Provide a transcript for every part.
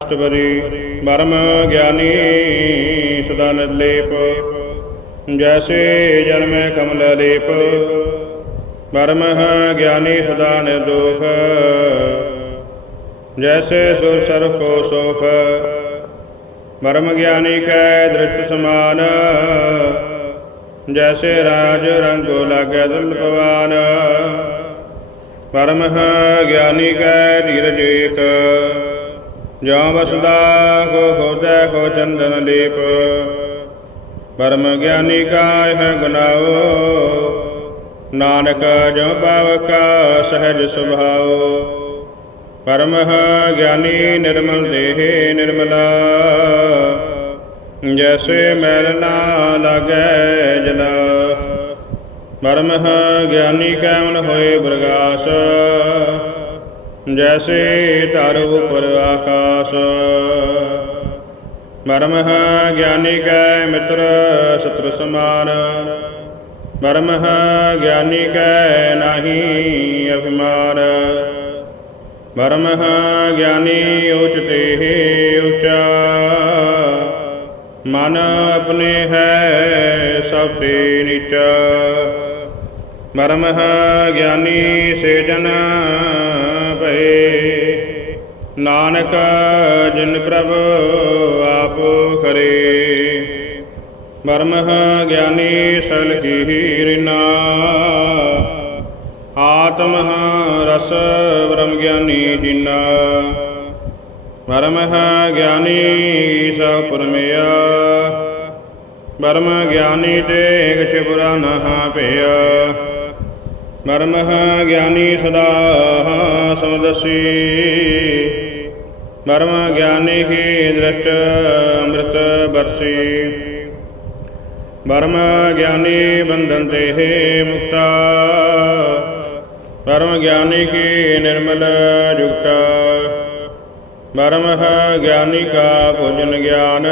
ਅਸ਼ਟਵਰੀ ਬਰਮ ਗਿਆਨੀ ਸਦਾ ਨਿਰਲੇਪ। ਜੈਸੇ ਜਨਮੈ ਕਮਲ ਲੇਪ, ਬਰਮ ਗਿਆਨੀ ਸਦਾ ਨਿਰਦੋਖ ਜੈਸੇ ਸੁਰ ਸਰਬ ਕੋ ਸੁਖ, ਬਰਮ ਗਿਆਨੀ ਕੈ ਦ੍ਰਿਸ਼ਟ ਸਮਾਨ। ਜੈਸੇ ਰਾਜ ਰੰਗੋ ਲਾਗੈ ਦੁਲ ਪਵਾਨ ਪਰਮ ਗਿਆਨੀ ਕੈ ਧੀਰਜ ਏਕ। ਜਾਂ ਵਸਦਾ ਕੋ ਹੋਦੈ ਕੋ ਚੰਦਨ ਲੇਪ ਪਰਮ ਗਿਆਨੀ ਕਾ ਹੈ ਗੁਨਾਓ ਨਾਨਕ ਜੋ ਪਾਵਕਾ ਸਹਿਜ ਸੁਭਾਓ। ਪਰਮ ਗਿਆਨੀ ਨਿਰਮਲ ਦੇਹ ਨਿਰਮਲਾ, ਜੈਸੇ ਮੈਲ ਨਾ ਲਾਗੈ ਜਲਾ। ਪਰਮ ਗਿਆਨੀ ਕੈਮਨ ਹੋਏ ਪ੍ਰਗਾਸ ਜੈਸੇ ਧਰ ਉਪਰ ਆਕਾਸ ਪਰਮ ਗਿਆਨੀ ਕੈ ਮਿੱਤਰ ਸਤਰ ਸਮਾਨ ਪਰਮ ਗਿਆਨੀ ਕੈ ਨਾਹੀ ਅਭਿਮਾਨ ਪਰਮ ਗਿਆਨੀ ਉਚਤੇ ਉਚਾ ਮਨ ਆਪਣੇ ਹੈ ਸਭ ਤੇ ਨੀਚਾ ਪਰਮ ਗਿਆਨੀ ਸੇ ਜਨ ਭਏ ਨਾਨਕ, ਜਿਨ ਪ੍ਰਭ ਆਪ ਕਰੇ। ਪਰਮ ਗਿਆਨੀ ਸਲ ਕੀ ਰਿਨਾ। ਆਤਮ ਰਸ ਬ੍ਰਹਮ ਗਿਆਨੀ ਜਿਨਾ। ਪਰਮ ਗਿਆਨੀ ਸਭ ਪਰਮਿਆ। ਪਰਮ ਗਿਆਨੀ ਤੇ ਕਿਛ ਬੁਰਾ ਨਾ ਭਇਆ। ਪਰਮ ਗਿਆਨੀ ਸਦਾ ਸਮਦਸੀ। ਪਰਮ ਗਿਆਨੀ ਕੀ ਦ੍ਰਿਸ਼ਟ ਅੰਮ੍ਰਿਤ ਬਰਸੀ। ਪਰਮ ਗਿਆਨੀ ਬੰਧਨ ਤੇ ਮੁਕਤਾ। ਪਰਮ ਗਿਆਨੀ ਕੀ ਨਿਰਮਲ ਜੁਗਤਾ। ਪਰਮ ਗਿਆਨੀ ਕਾ ਭੋਜਨ ਗਿਆਨ।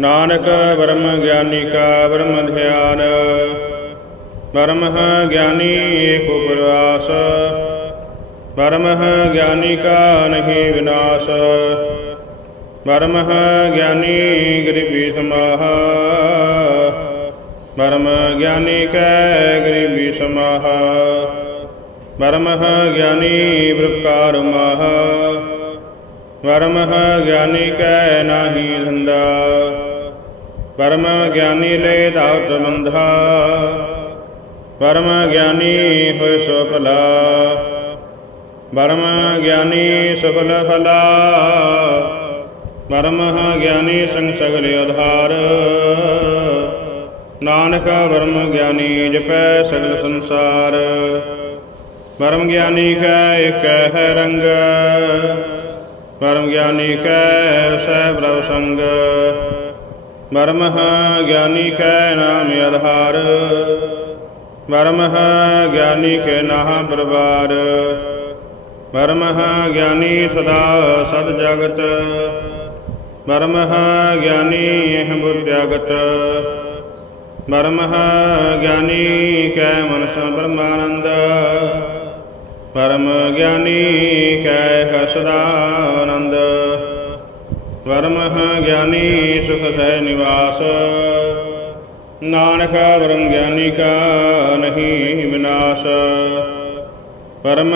ਨਾਨਕ ਬ੍ਰਹਮ ਗਿਆਨੀ ਕਾ ਬ੍ਰਹਮ ਧਿਆਨ। ਪਰਮ ਗਿਆਨੀ ਏਕ ਉਪਰਾਸ ਪਰਮ ਗਿਆਨੀ ਕਾ ਨਹੀਂ ਵਿਨਾਸ਼। ਪਰਮ ਗਿਆਨੀ ਗਰੀਬੀ ਸਮਾਹ। ਪਰਮ ਗਿਆਨੀ ਕੈ ਗਰੀਬੀ ਸਮਾਹ। ਪਰਮ ਗਿਆਨੀ ਬ੍ਰਕਾਰ ਮਾਹ। ਪਰਮ ਗਿਆਨੀ ਕੈ ਨਾਹੀ ਧੰਦਾ। ਪਰਮ ਗਿਆਨੀ ਲੈ ਦਾਉਤ ਬੰਧਾ ਪਰਮ ਗਿਆਨੀ ਹੋਇ ਸੋ ਭਲਾ ਪਰਮ ਗਿਆਨੀ ਸਫਲ ਫਲਾ। ਪਰਮ ਗਿਆਨੀ ਸੰਗ ਸਗਲ ਆਧਾਰ ਨਾਨਕ ਪਰਮ ਗਿਆਨੀ ਜਪੈ ਸਗਲ ਸੰਸਾਰ। ਪਰਮ ਗਿਆਨੀ ਕੈ ਇਕ ਹੈ ਰੰਗ। ਪਰਮ ਗਿਆਨੀ ਕੈ ਸਹਿ ਪ੍ਰਭ ਸੰਗ। ਪਰਮ ਗਿਆਨੀ ਕੈ ਨਾਮ ਆਧਾਰ। ਪਰਮ ਗਿਆਨੀ ਕੇ ਨਾਹ ਪਰਵਾਰ ਪਰਮ ਗਿਆਨੀ ਸਦਾ ਸਦ ਜਗਤ। ਪਰਮ ਗਿਆਨੀ ਇਹ ਬੁੱਧਿਆਗਤ ਪਰਮ ਗਿਆਨੀ ਕੈ ਮਨਸ ਬ੍ਰਹਮਾਨੰਦ ਪਰਮ ਗਿਆਨੀ ਕੈ ਕਾ ਸਦਾ ਆਨੰਦ ਪਰਮ ਗਿਆਨੀ ਸੁਖ ਸਹਿ ਨਿਵਾਸ। ਨਾਨਕਾ ਬ੍ਰਹਮ ਗਿਆਨੀ ਕਾ ਨਹੀਂ ਵਿਨਾਸ਼। ਪਰਮ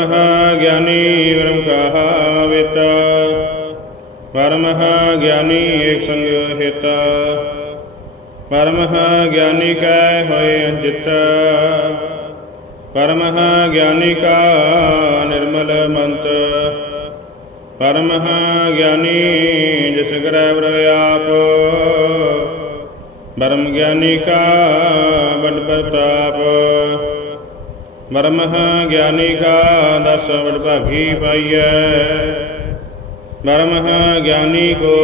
ਗਿਆਨੀ ਬ੍ਰਹਮ ਕਾ ਵਿਤ। ਪਰਮ ਗਿਆਨੀ ਏਕ ਸੰਗ ਹਿਤ। ਪਰਮ ਗਿਆਨੀ ਕੈ ਹੋਏ ਅੰਜਿਤ। ਪਰਮ ਗਿਆਨੀ ਕਾ ਨਿਰਮਲ ਮੰਤ। ਪਰਮ ਗਿਆਨੀ ਜਿਸ ਗ੍ਰਹਿ ਪ੍ਰਵਿਆਪ ਪਰਮ ਗਿਆਨੀ ਕਾ ਬੜ ਪ੍ਰਤਾਪ। ਪਰਮ ਗਿਆਨੀ ਕਾ ਦਸ ਵਡ ਭਾਗੀ ਪਾਈਐ। ਪਰਮ ਗਿਆਨੀ ਕੋ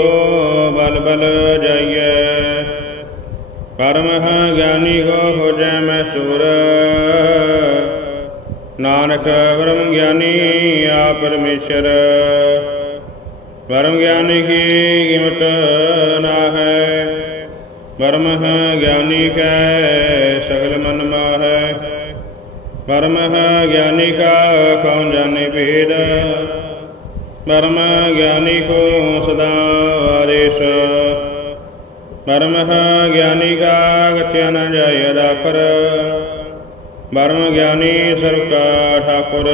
ਬਲ ਬਲ ਜਾਈਐ। ਪਰਮ ਗਿਆਨੀ ਕੋ ਹੋ ਜੈ ਮੈਂ ਨਾਨਕ ਬ੍ਰਹਮ ਗਿਆਨੀ ਆ ਪਰਮੇਸ਼ਰ। ਬ੍ਰਹਮ ਗਿਆਨੀ ਕੀ ਕੀਮਤ ਨਾ ਹੈ ਪਰਮ ਗਿਆਨੀ ਕੈ, ਸਗਲ ਮਨ ਮਾਹੈ। ਪਰਮ ਗਿਆਨੀ ਕਾ ਕਉ ਜਾਣੇ ਭੇਦ। ਪਰਮ ਗਿਆਨੀ ਕੋ, ਸਦਾ ਵਾਰਿਸ ਪਰਮ ਗਿਆਨੀ ਕਾ ਗਚਿਆ ਨ ਜਾਇ ਦਾਖਰ ਪਰਮ ਗਿਆਨੀ ਸਰਬ ਕਾ ਠਾਕੁਰ।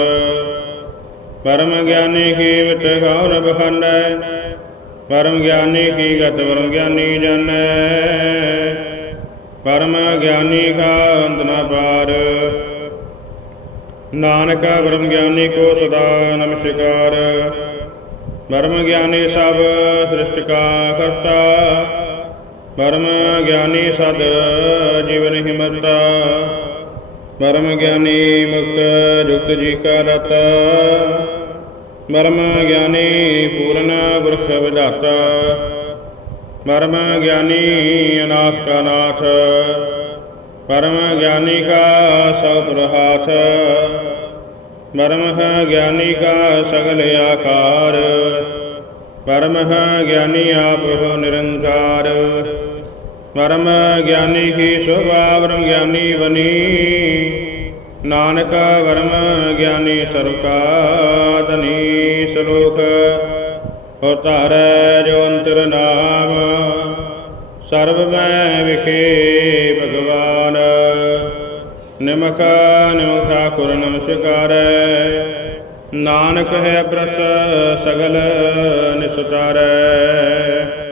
ਪਰਮ ਗਿਆਨੀ ਕੀ ਵਿਚ ਗਾਉ ਨ ਬਖੰਡੈ। ਪਰਮ ਗਿਆਨੀ ਕੀ ਗਤ ਪਰਮ ਗਿਆਨੀ ਜਾਣੈ। ਪਰਮ ਗਿਆਨੀ ਕਾ ਅੰਤ ਨ ਪਾਰ। ਨਾਨਕ ਬ੍ਰਹਮ ਗਿਆਨੀ ਕੋ ਸਦਾ ਨਮਸਕਾਰ। ਬ੍ਰਹਮ ਗਿਆਨੀ ਸਭ ਸ੍ਰਿਸ਼ਟ ਕਾ ਕਰਤਾ। ਬ੍ਰਹਮ ਗਿਆਨੀ ਸਦ ਜੀਵਨ ਹਿਮਤਾ ਬ੍ਰਹਮ ਗਿਆਨੀ ਮੁਕਤ ਜੁਗਤ ਜੀ ਕਾ ਦਾਤਾ। ਬ੍ਰਹਮ ਗਿਆਨੀ ਪੂਰਨ ਗੁਰਖ ਵਿਧਾਤਾ ਬ੍ਰਹਮ ਗਿਆਨੀ ਅਨਾਥ ਕਾ ਨਾਥ, ਪਰਮ ਗਿਆਨੀ ਕਾ ਸਭ ਪ੍ਰਹਾਥ ਬਰਮ ਗਿਆਨੀ ਕਾ ਸਗਲ ਆਕਾਰ, ਪਰਮ ਗਿਆਨੀ ਆਪ ਹੋ ਨਿਰੰਕਾਰ, ਪਰਮ ਗਿਆਨੀ ਕੀ ਸ਼ੋਭਾ ਬ੍ਰਹਮ ਗਿਆਨੀ ਬਨੀ ਨਾਨਕ ਬਰਮ ਗਿਆਨੀ ਸਰਬ ਕਾ ਹੋ ਧਾਰੈ ਜੋ ਅੰਤਰ ਨਾਮ ਸਰਬ ਮੈਂ ਵਿਖੇ ਭਗਵਾਨ। ਨਿਮਕ ਨਿਮਕ ਠਾਕੁਰ ਨਮਸਕਾਰੈ। ਨਾਨਕ ਹੈ ਪ੍ਰਸ ਸਗਲ ਨਿਸਤਾਰੈ।